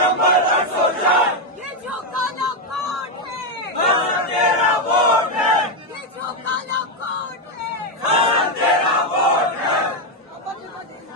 ये जो काला कोट है, तेरा वोट है। ये जो काला कोट है, तेरा वोट है।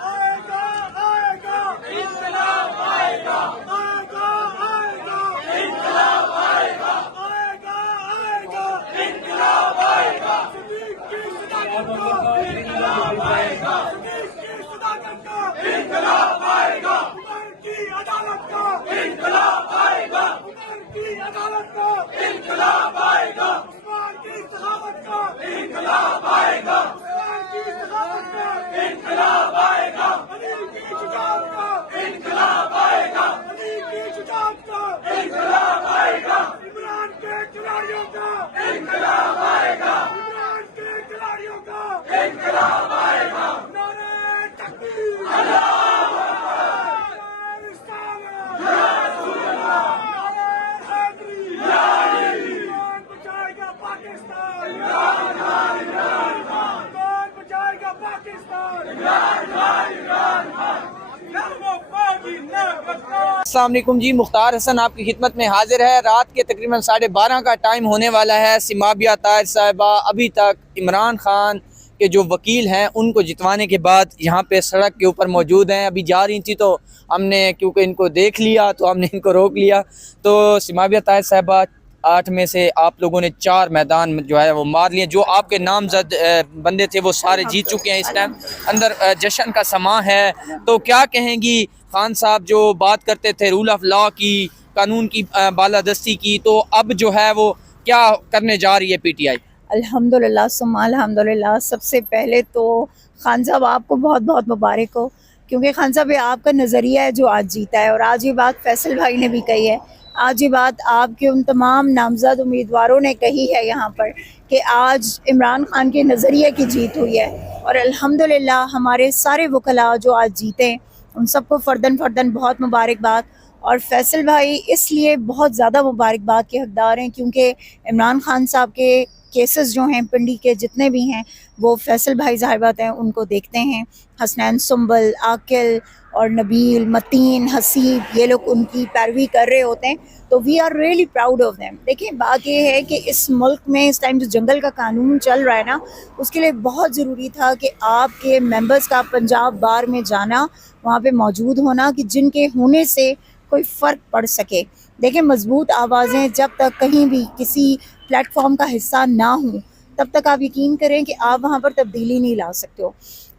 आएगा आएगा इंकलाब आएगा, आएगा आएगा इंकलाब आएगा, आएगा आएगा इंकलाब आएगा। सिद्दीक की सदाकत का इंकलाब आएगा, सिद्दीक की सदाकत का इंकलाब आएगा। उमर की अदालत का इंकलाब आएगा, उमर की अदालत का इंकलाब आएगा। उस्मान की सखावत का इंकलाब आएगा, उस्मान की सखावत का इंकलाब आएगा। अली की शुजाअत का इंकलाब आएगा, अली की शुजाअत का इंकलाब आएगा। इमरान के खिलाड़ियों का इंकलाब आएगा, इमरान के खिलाड़ियों का इंकलाब आएगा। नारे तकबीर, अल्लाहू अकबर, रिसालत, या रसूल अल्लाह, नारे हैदरी, या अली। कौन बचाएगा पाकिस्तान, इमरान खान, इमरान खान। कौन बचाएगा पाकिस्तान, इमरान खान, इमरान खान। ना वफाकी ना गद्दार। अस्सलाम वालेकुम जी, मुख्तार हसन आपकी खिदमत में हाजिर है। रात के तकरीबन 12:30 का टाइम होने वाला है। सिमाबिया ताज साहिबा अभी तक इमरान खान के जो वकील हैं उनको जितवाने के बाद यहाँ पे सड़क के ऊपर मौजूद हैं। अभी जा रही थी तो हमने क्योंकि इनको देख लिया तो हमने इनको रोक लिया। तो सिमाबिया ताज साहिबा 8 में से आप लोगों ने 4 मैदान जो है वो मार लिए। जो आपके नामजद बंदे थे वो सारे जीत चुके हैं। इस टाइम अंदर जश्न का समा है। तो क्या कहेंगी खान साहब जो बात करते थे रूल ऑफ लॉ की, कानून की बालादस्ती की, तो अब जो है वो क्या करने जा रही है पीटीआई? अल्हम्दुलिल्लाह सुम्मा अल्हम्दुलिल्लाह। सबसे पहले तो खान साहब आपको बहुत बहुत मुबारक हो, क्योंकि खान साहब ये आपका नज़रिया है जो आज जीता है। और आज ये बात फैसल भाई ने भी कही है, आज ये बात आपके उन तमाम नामज़द उम्मीदवारों ने कही है यहाँ पर कि आज इमरान खान के नज़रिए की जीत हुई है। और अल्हम्दुलिल्लाह हमारे सारे वकला जो आज जीते उन सबको फ़र्दन फ़र्दन बहुत मुबारकबाद। और फैसल भाई इसलिए बहुत ज़्यादा मुबारकबाद के हकदार हैं क्योंकि इमरान खान साहब के केसेस जो हैं पिंडी के जितने भी हैं वो फैसल भाई साहिबात हैं उनको देखते हैं। हसनैन सुंबल, आकिल और नबील, मतीन, हसीब, ये लोग उनकी पैरवी कर रहे होते हैं। तो we are really proud of them. देखिए बात ये है कि इस मुल्क में इस टाइम जो जंगल का कानून चल रहा है ना, उसके लिए बहुत ज़रूरी था कि आपके मेंबर्स का पंजाब बार में जाना, वहाँ पे मौजूद होना कि जिनके होने से कोई फ़र्क पड़ सके। देखिए मजबूत आवाज़ें जब तक कहीं भी किसी प्लेटफॉर्म का हिस्सा ना हो तब तक आप यकीन करें कि आप वहाँ पर तब्दीली नहीं ला सकते हो।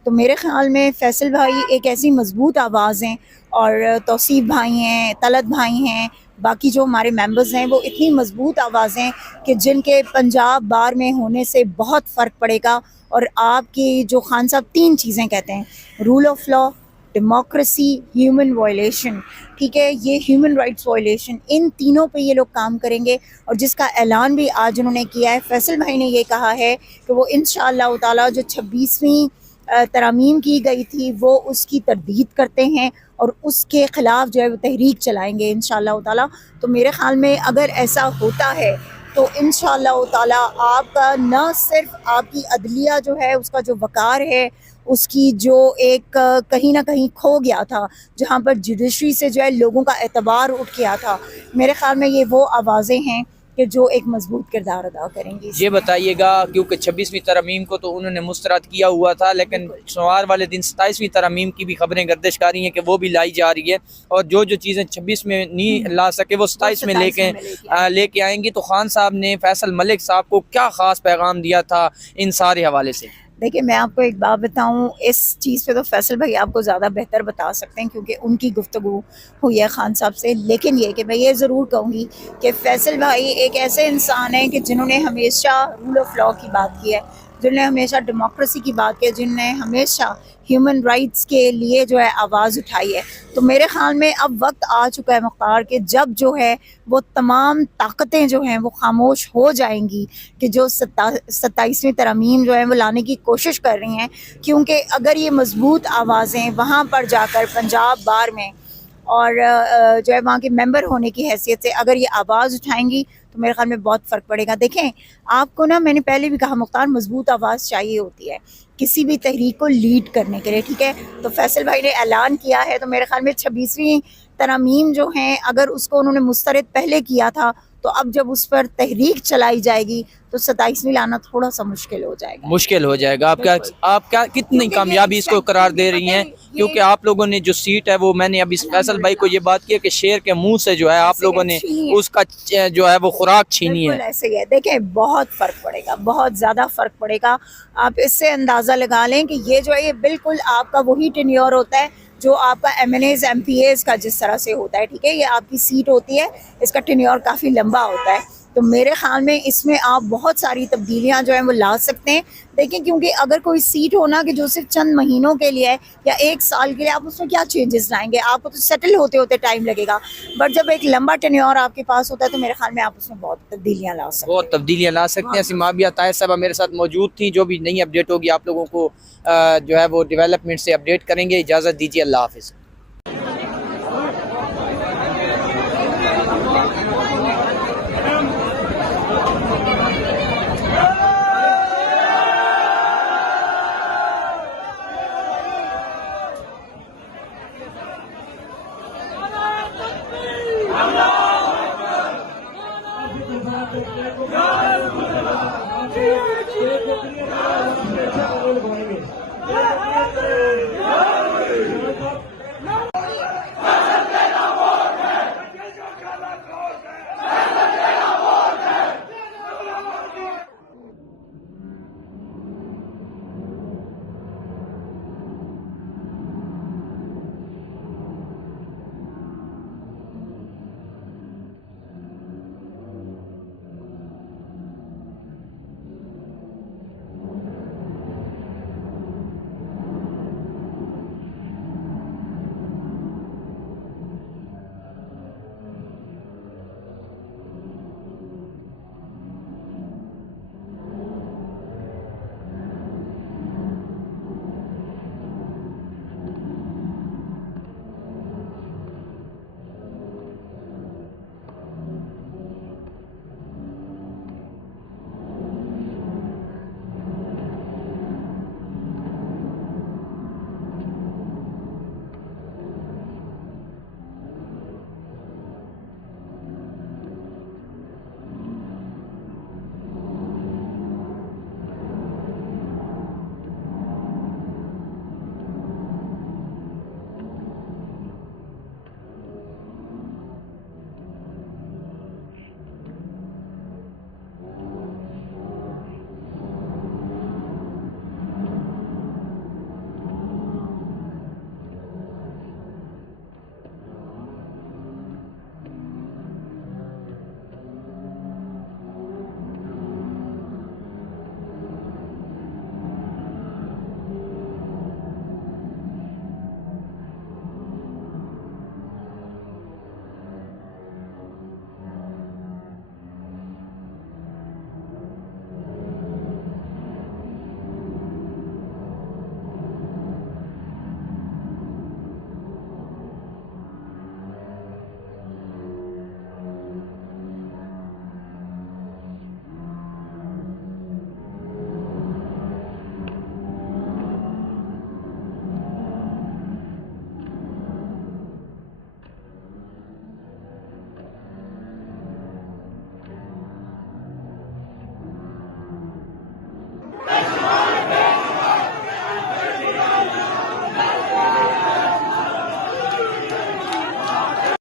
तो मेरे ख़्याल में फैसल भाई एक ऐसी मजबूत आवाज़ हैं और तौसीफ भाई हैं, तलत भाई हैं, बाकी जो हमारे मेंबर्स हैं वो इतनी मजबूत आवाज़ हैं कि जिनके पंजाब बार में होने से बहुत फ़र्क पड़ेगा। और आपकी जो खान साहब 3 चीज़ें कहते हैं, rule of law, democracy, human violation, ठीक है, ये ह्यूमन राइट्स वायलेशन, इन तीनों पे ये लोग काम करेंगे। और जिसका ऐलान भी आज उन्होंने किया है, फैसल भाई ने ये कहा है कि वो इंशाअल्लाह ताला जो 26वीं तरमीम की गई थी वो उसकी तरदीद करते हैं और उसके ख़िलाफ़ जो है वो तहरीक चलाएँगे इंशाअल्लाह ताला। तो मेरे ख़्याल में अगर ऐसा होता है तो इंशाअल्लाह ताला आपका न सिर्फ आपकी अदलिया जो है उसका जो वक़ार है, उसकी जो एक कहीं ना कहीं खो गया था, जहाँ पर जुडिशरी से जो है लोगों का एतबार उठ गया था, मेरे ख़्याल में ये वो आवाज़ें हैं कि जो एक मजबूत किरदार अदा करेंगी। ये बताइएगा क्योंकि 26वीं तरमीम को तो उन्होंने मुस्तरद किया हुआ था, लेकिन सोमवार वाले दिन 27वीं तरमीम की भी खबरें गर्दिश कर रही हैं कि वो भी लाई जा रही है और जो जो चीज़ें 26 में नहीं ला सके वो 27 में लेके आएंगी। तो खान साहब ने फैसल मलिक साहब को क्या ख़ास पैगाम दिया था इन सारे हवाले से? देखिए मैं आपको एक बात बताऊं, इस चीज़ पे तो फैसल भाई आपको ज़्यादा बेहतर बता सकते हैं क्योंकि उनकी गुफ्तगू हुई है खान साहब से। लेकिन ये कि मैं ये ज़रूर कहूँगी कि फैसल भाई एक ऐसे इंसान हैं कि जिन्होंने हमेशा रूल ऑफ लॉ की बात की है, जिन्होंने हमेशा डेमोक्रेसी की बात की है, जिन्होंने हमेशा ह्यूमन राइट्स के लिए जो है आवाज़ उठाई है। तो मेरे ख़्याल में अब वक्त आ चुका है मुख्तार कि जब जो है वो तमाम ताकतें जो हैं वो खामोश हो जाएंगी कि जो 27वीं तरमीम जो है वो लाने की कोशिश कर रही हैं। क्योंकि अगर ये मजबूत आवाज़ें वहाँ पर जाकर पंजाब बार में और जो है वहाँ के मेंबर होने की हैसियत से अगर ये आवाज़ उठाएंगी तो मेरे ख्याल में बहुत फ़र्क पड़ेगा। देखें, आपको ना, मैंने पहले भी कहा, मुख्तार मजबूत आवाज़ चाहिए होती है किसी भी तहरीक को लीड करने के लिए, ठीक है। तो फैसल भाई ने ऐलान किया है, तो मेरे ख्याल में 26वीं तरमीम जो हैं, अगर उसको उन्होंने मुस्तरद पहले किया था, तो अब जब उस पर तहरीक चलाई जाएगी तो 27वीं लाना थोड़ा सा मुश्किल हो जाएगा। मुश्किल हो जाएगा। आप क्या कितनी क्योंकि कामयाबी ये इसको करार दे रही हैं? ये- क्योंकि आप लोगों ने जो सीट है वो, मैंने अभी फैसल भाई को ये बात की है कि शेर के मुंह से जो है आप लोगों ने छीनी है। उसका जो है वो खुराक छीनी बिल्कुल है। ऐसे ही है। देखें, बहुत फ़र्क पड़ेगा, बहुत ज़्यादा फ़र्क पड़ेगा। आप इससे अंदाज़ा लगा लें कि ये जो है, ये बिल्कुल आपका वही टेन्योर होता है जो आपका MNAs MPAs का जिस तरह से होता है, ठीक है। ये आपकी सीट होती है, इसका टेन्योर काफ़ी लंबा होता है। तो मेरे ख्याल में इसमें आप बहुत सारी तब्दीलियां जो हैं वो ला सकते हैं। देखिए, क्योंकि अगर कोई सीट हो ना कि जो सिर्फ चंद महीनों के लिए है या 1 साल के लिए, आप उसमें क्या चेंजेस लाएंगे? आपको तो सेटल होते होते टाइम लगेगा। बट जब एक लंबा टेन्योर आपके पास होता है तो मेरे ख्याल में आप उसमें बहुत तब्दीलियाँ ला सकते हैं। बहुत तब्दीलियाँ ला सकते हैं। सिमाबिया ताहिर साहबा मेरे साथ मौजूद थी। जो भी नई अपडेट होगी आप लोगों को जो है वो डेवलपमेंट से अपडेट करेंगे। इजाज़त दीजिए, अल्लाह हाफिज़।